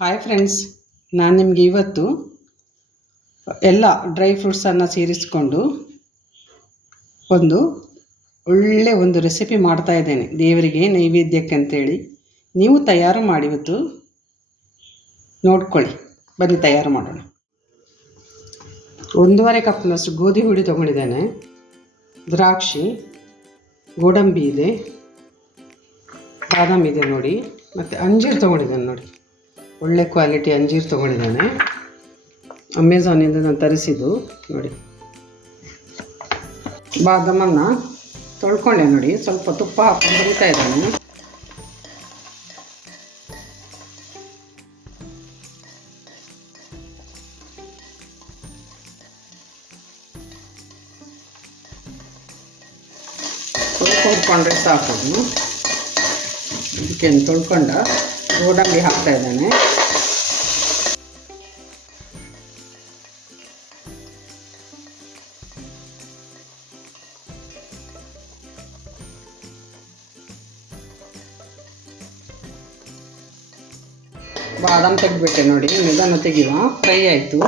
Hi friends ನಾನು ನಿಮಗೆ ಇವತ್ತು ಎಲ್ಲ ಡ್ರೈ ಫ್ರೂಟ್ಸನ್ನು ಸೇರಿಸಿಕೊಂಡು ಒಂದು ಒಳ್ಳೆ ಒಂದು ರೆಸಿಪಿ ಮಾಡ್ತಾ ಇದ್ದೇನೆ. ದೇವರಿಗೆ ನೈವೇದ್ಯಕ್ಕೆ ಅಂತೇಳಿ. ನೀವು ತಯಾರು ಮಾಡಿ ಇವತ್ತು ನೋಡ್ಕೊಳ್ಳಿ. ಬನ್ನಿ ತಯಾರು ಮಾಡೋಣ. ಒಂದೂವರೆ ಕಪ್ನಷ್ಟು ಗೋಧಿ ಹುಡಿ ತೊಗೊಂಡಿದ್ದೇನೆ. ದ್ರಾಕ್ಷಿ, ಗೋಡಂಬಿ ಇದೆ, ಬಾದಾಮಿ ಇದೆ ನೋಡಿ, ಮತ್ತು ಅಂಜೀರು ತೊಗೊಂಡಿದ್ದೇನೆ ನೋಡಿ. ಒಳ್ಳೆ ಕ್ವಾಲಿಟಿ ಅಂಜೀರ್ ತೊಗೊಂಡಿದ್ದಾನೆ. ಅಮೆಝಾನಿಂದ ನಾನು ತರಿಸಿದ್ದು, ನೋಡಿ. ಬಾದಾಮನ್ನು ತೊಳ್ಕೊಂಡೆ ನೋಡಿ, ಸ್ವಲ್ಪ ತುಪ್ಪ ಹಾಕೊಂಡು ಹುರಿತಾ ಇದ್ದಾನೆ. ತೊಳ್ಕೊಂಡ್ರೆ ಸಾಕು ಇದಕ್ಕೆ ತೊಳ್ಕೊಂಡ? ಗೋಡಂಬಿ ಹಾಕ್ತಾ ಇದ್ದಾನೆ. ಬಾದಾಮ್ ತೆಗೆದ್ಬಿಟ್ಟೆ ನೋಡಿ ನಿಧಾನ ತೆಗೆಯುವ ಫ್ರೈ ಆಯಿತು.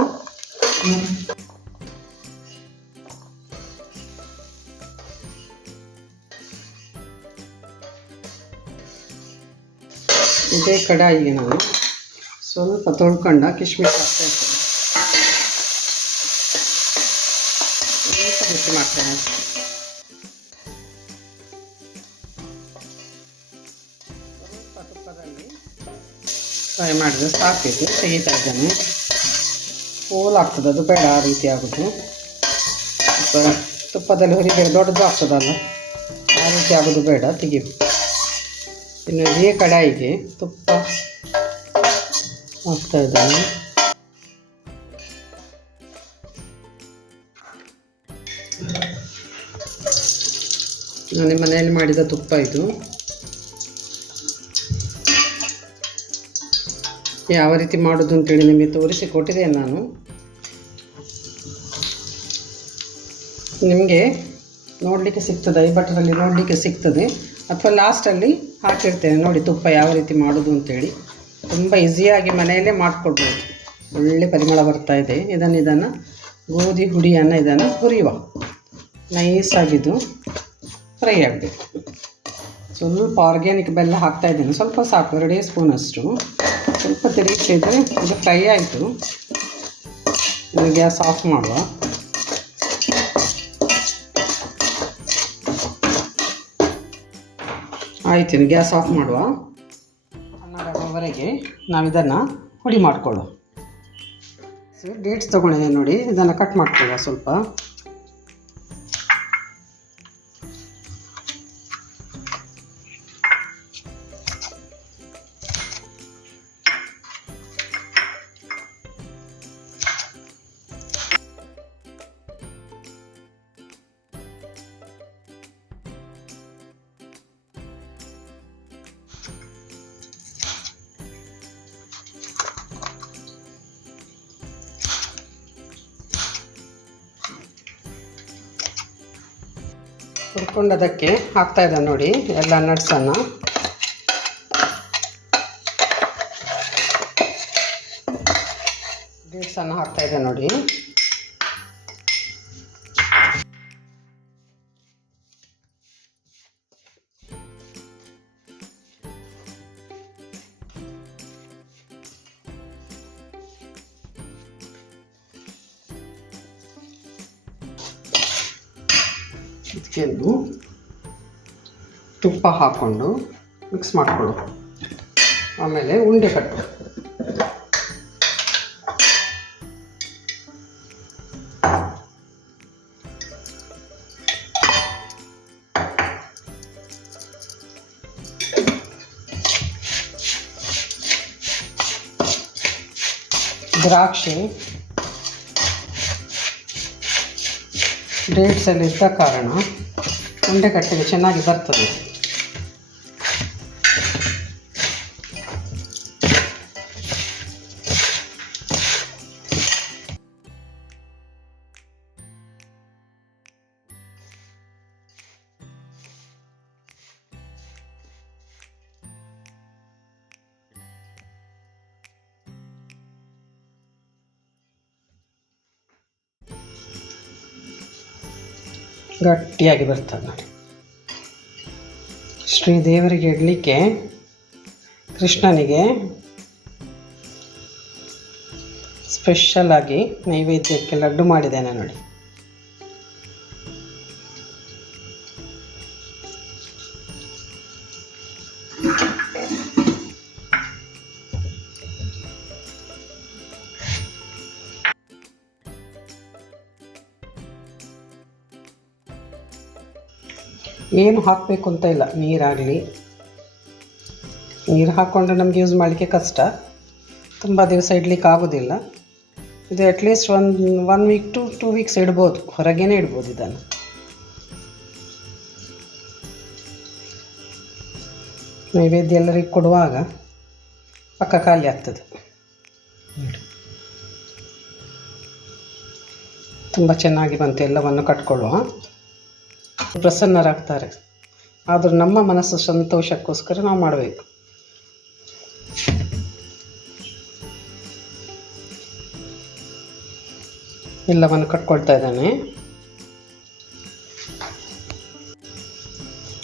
ಇದೇ ಕಡಾಯಿಗೆ ನಾನು ಸ್ವಲ್ಪ ತೊಳ್ಕೊಂಡ ಕಿಶ್ಮಿಶ್ ಹಾಕ್ತಾ ಬಿಸಿ ಮಾಡ್ತೇನೆ ಸ್ವಲ್ಪ ತುಪ್ಪದಲ್ಲಿ ಫ್ರೈ ಮಾಡಿದ್ರೆ ಸಾಕಿದ್ದು ತೆಗಿತಾ ಇದ್ದೇನೆ ಫೋಲ್ ಆಗ್ತದೆ, ಅದು ಬೇಡ, ಆ ರೀತಿ ಆಗೋದು. ತುಪ್ಪದಲ್ಲಿ ಹುರಿಬೇಡ ದೊಡ್ಡದು ಆಗ್ತದಲ್ಲ ಆ ರೀತಿ ಆಗೋದು ಬೇಡ, ತೆಗಿಬೇಕು. ಇನ್ನು ಇದೇ ಕಡಾಯಿಗೆ ತುಪ್ಪ ಹಾಕ್ತಾ ಇದ್ದಾನೆ. ನಾನು ಮನೆಯಲ್ಲಿ ಮಾಡಿದ ತುಪ್ಪ ಇದು. ಯಾವ ರೀತಿ ಮಾಡೋದು ಅಂತೇಳಿ ನಿಮಗೆ ತೋರಿಸಿ ಕೊಟ್ಟಿದೆ ನಾನು. ನಿಮಗೆ ನೋಡಲಿಕ್ಕೆ ಸಿಗ್ತದೆ, ಈ ಬಟರಲ್ಲಿ ನೋಡಲಿಕ್ಕೆ ಸಿಗ್ತದೆ. ಅಥವಾ ಲಾಸ್ಟಲ್ಲಿ ಹಾಕಿರ್ತೇನೆ ನೋಡಿ ತುಪ್ಪ ಯಾವ ರೀತಿ ಮಾಡೋದು ಅಂತೇಳಿ. ತುಂಬ ಈಸಿಯಾಗಿ ಮನೆಯಲ್ಲೇ ಮಾಡಿಕೊಡ್ಬೋದು. ಒಳ್ಳೆ ಪರಿಮಳ ಬರ್ತಾ ಇದೆ. ಇದನ್ನು ಇದನ್ನು ಗೋಧಿ ಹುಡಿಯನ್ನು ಇದನ್ನು ಹುರಿಯುವ. ನೈಸಾಗಿದ್ದು ಫ್ರೈ ಆಗಬೇಕು. ಸ್ವಲ್ಪ ಆರ್ಗ್ಯಾನಿಕ್ ಬೆಲ್ಲ ಹಾಕ್ತಾ ಇದ್ದೇನೆ. ಸ್ವಲ್ಪ ಸಾಕು, ಎರಡೇ ಸ್ಪೂನಷ್ಟು ಸ್ವಲ್ಪ ತಿರುಗಿಸಿದರೆ ಇದು ಫ್ರೈ ಆಯಿತು. ಗ್ಯಾಸ್ ಆಫ್ ಮಾಡುವ. ಆಯ್ತು ಗ್ಯಾಸ್ ಆಫ್ ಮಾಡುವ. ಹನ್ನೆರಡುವರೆಗೆ ನಾವು ಇದನ್ನು ಹುಡಿ ಮಾಡಿಕೊಳ್ಳುವ ಡೇಟ್ಸ್ ತೊಗೊಂಡಿದೆ ನೋಡಿ, ಇದನ್ನು ಕಟ್ ಮಾಡ್ಕೊಳ್ಳುವ ಸ್ವಲ್ಪ. ಹುರ್ಕೊಂಡದಕ್ಕೆ ಹಾಕ್ತಾ ಇದ್ದಾನೆ ನೋಡಿ ಎಲ್ಲ ನಟ್ಸನ್ನು. ಡೇಟ್ಸನ್ನು ಹಾಕ್ತಾಯಿದ್ದೆ ನೋಡಿ. ಇದಕ್ಕೆಂದು ತುಪ್ಪ ಹಾಕ್ಕೊಂಡು ಮಿಕ್ಸ್ ಮಾಡಿಕೊಳ್ಳು ಆಮೇಲೆ ಉಂಡೆ ಕಟ್ಟು ದ್ರಾಕ್ಷಿ ಡೇಟ್ಸಲ್ಲಿ ಇದ್ದ ಕಾರಣ ಉಂಡೆ ಕಟ್ಟಿಗೆ ಚೆನ್ನಾಗಿ ಬರ್ತದೆ. ಗಟ್ಟಿಯಾಗಿ ಬರ್ತದೆ. ನೋಡಿ ಶ್ರೀದೇವರಿಗೆ ಇಡಲಿಕ್ಕೆ ಕೃಷ್ಣನಿಗೆ ಸ್ಪೆಷಲ್ ಆಗಿ ನೈವೇದ್ಯಕ್ಕೆ ಲಡ್ಡು ಮಾಡಿದ್ದೇನೆ ನೋಡಿ. ಏನು ಹಾಕಬೇಕು ಅಂತ ಇಲ್ಲ. ನೀರಾಗಲಿ. ನೀರು ಹಾಕ್ಕೊಂಡ್ರೆ ನಮಗೆ ಯೂಸ್ ಮಾಡಲಿಕ್ಕೆ ಕಷ್ಟ. ತುಂಬ ದಿವಸ ಇಡ್ಲಿಕ್ಕೆ ಆಗೋದಿಲ್ಲ. ಇದು at least one one week to two weeks ಇಡ್ಬೋದು. ಹೊರಗೇನೆ ಇಡ್ಬೋದು ಇದನ್ನು. ನೈವೇದ್ಯ ಎಲ್ಲರಿಗೆ ಕೊಡುವಾಗ ಪಕ್ಕ ಖಾಲಿ ಆಗ್ತದೆ. ತುಂಬ ಚೆನ್ನಾಗಿ ಬಂತು ಎಲ್ಲವನ್ನು ಕಟ್ಕೊಳ್ಳುವ. ಪ್ರಸನ್ನರಾಗ್ತಾರೆ. ಆದರೂ ನಮ್ಮ ಮನಸ್ಸು ಸಂತೋಷಕ್ಕೋಸ್ಕರ ನಾವು ಮಾಡಬೇಕು. ಎಲ್ಲವನ್ನು ಕಟ್ಕೊಳ್ತಾ ಇದ್ದಾನೆ.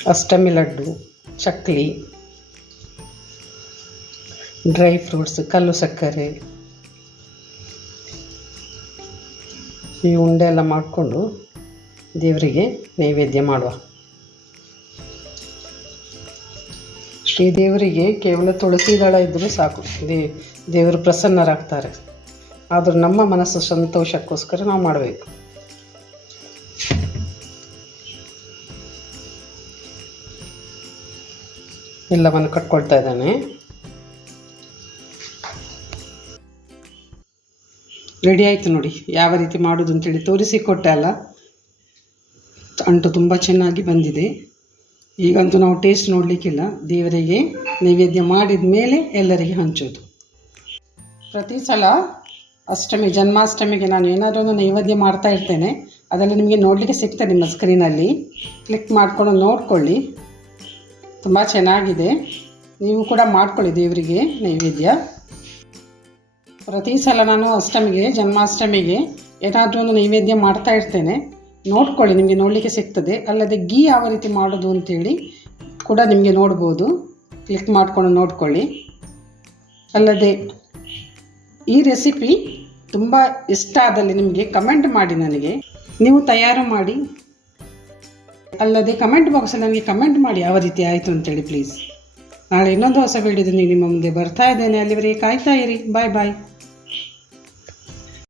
ಅಷ್ಟಮಿ ಲಡ್ಡು, ಚಕ್ಲಿ, ಡ್ರೈ ಫ್ರೂಟ್ಸ್, ಕಲ್ಲು ಸಕ್ಕರೆ, ಈ ಉಂಡೆ ಎಲ್ಲ ಮಾಡಿಕೊಂಡು ದೇವರಿಗೆ ನೈವೇದ್ಯ ಮಾಡುವ. ಶ್ರೀದೇವರಿಗೆ ಕೇವಲ ತುಳಸಿ ದಳ ಇದ್ದರೂ ಸಾಕು. ದೇ, ದೇವರು ಪ್ರಸನ್ನರಾಗ್ತಾರೆ. ಆದರೂ ನಮ್ಮ ಮನಸ್ಸು ಸಂತೋಷಕ್ಕೋಸ್ಕರ ನಾವು ಮಾಡಬೇಕು. ಎಲ್ಲವನ್ನು ಕಟ್ಕೊಳ್ತಾ ಇದ್ದಾನೆ. ರೆಡಿ ಆಯಿತು ನೋಡಿ, ಯಾವ ರೀತಿ ಮಾಡೋದು ಅಂತೇಳಿ ತೋರಿಸಿಕೊಟ್ಟೆ ಅಲ್ಲ? ಅಂಟು ತುಂಬ ಚೆನ್ನಾಗಿ ಬಂದಿದೆ. ಈಗಂತೂ ನಾವು ಟೇಸ್ಟ್ ನೋಡಲಿಕ್ಕಿಲ್ಲ. ದೇವರಿಗೆ ನೈವೇದ್ಯ ಮಾಡಿದ ಮೇಲೆ ಎಲ್ಲರಿಗೆ ಹಂಚೋದು. ಪ್ರತಿ ಸಲ ಅಷ್ಟಮಿ, ಜನ್ಮಾಷ್ಟಮಿಗೆ ನಾನು ಏನಾದರೂ ಒಂದು ನೈವೇದ್ಯ ಮಾಡ್ತಾ ಇರ್ತೇನೆ. ಅದೆಲ್ಲ ನಿಮಗೆ ನೋಡಲಿಕ್ಕೆ ಸಿಗ್ತದೆ ನಿಮ್ಮ ಸ್ಕ್ರೀನಲ್ಲಿ. ಕ್ಲಿಕ್ ಮಾಡಿಕೊಂಡು ನೋಡ್ಕೊಳ್ಳಿ. ತುಂಬ ಚೆನ್ನಾಗಿದೆ. ನೀವು ಕೂಡ ಮಾಡ್ಕೊಳ್ಳಿ ದೇವರಿಗೆ ನೈವೇದ್ಯ. ಪ್ರತಿ ಸಲ ನಾನು ಅಷ್ಟಮಿಗೆ, ಜನ್ಮಾಷ್ಟಮಿಗೆ ಏನಾದರೂ ಒಂದು ನೈವೇದ್ಯ ಮಾಡ್ತಾ ಇರ್ತೇನೆ. ನೋಡ್ಕೊಳ್ಳಿ, ನಿಮಗೆ ನೋಡಲಿಕ್ಕೆ ಸಿಗ್ತದೆ. ಅಲ್ಲದೆ ಗೀ ಯಾವ ರೀತಿ ಮಾಡೋದು ಅಂತೇಳಿ ಕೂಡ ನಿಮಗೆ ನೋಡ್ಬೋದು. ಕ್ಲಿಕ್ ಮಾಡಿಕೊಂಡು ನೋಡ್ಕೊಳ್ಳಿ. ಅಲ್ಲದೆ ಈ ರೆಸಿಪಿ ತುಂಬ ಇಷ್ಟ ಆದಲ್ಲಿ ನಿಮಗೆ ಕಮೆಂಟ್ ಮಾಡಿ ನನಗೆ. ನೀವು ತಯಾರು ಮಾಡಿ. ಅಲ್ಲದೆ ಕಮೆಂಟ್ ಬಾಕ್ಸಲ್ಲಿ ನನಗೆ ಕಮೆಂಟ್ ಮಾಡಿ ಯಾವ ರೀತಿ ಆಯಿತು ಅಂತೇಳಿ ಪ್ಲೀಸ್ ನಾಳೆ ಇನ್ನೊಂದು ಹೊಸ ವಿಡಿಯೋದಲ್ಲಿ ನಿಮ್ಮ ಮುಂದೆ ಬರ್ತಾ ಇದ್ದೇನೆ. ಅಲ್ಲಿವರೆಗೆ ಕಾಯ್ತಾ ಇರಿ. ಬಾಯ್ ಬಾಯ್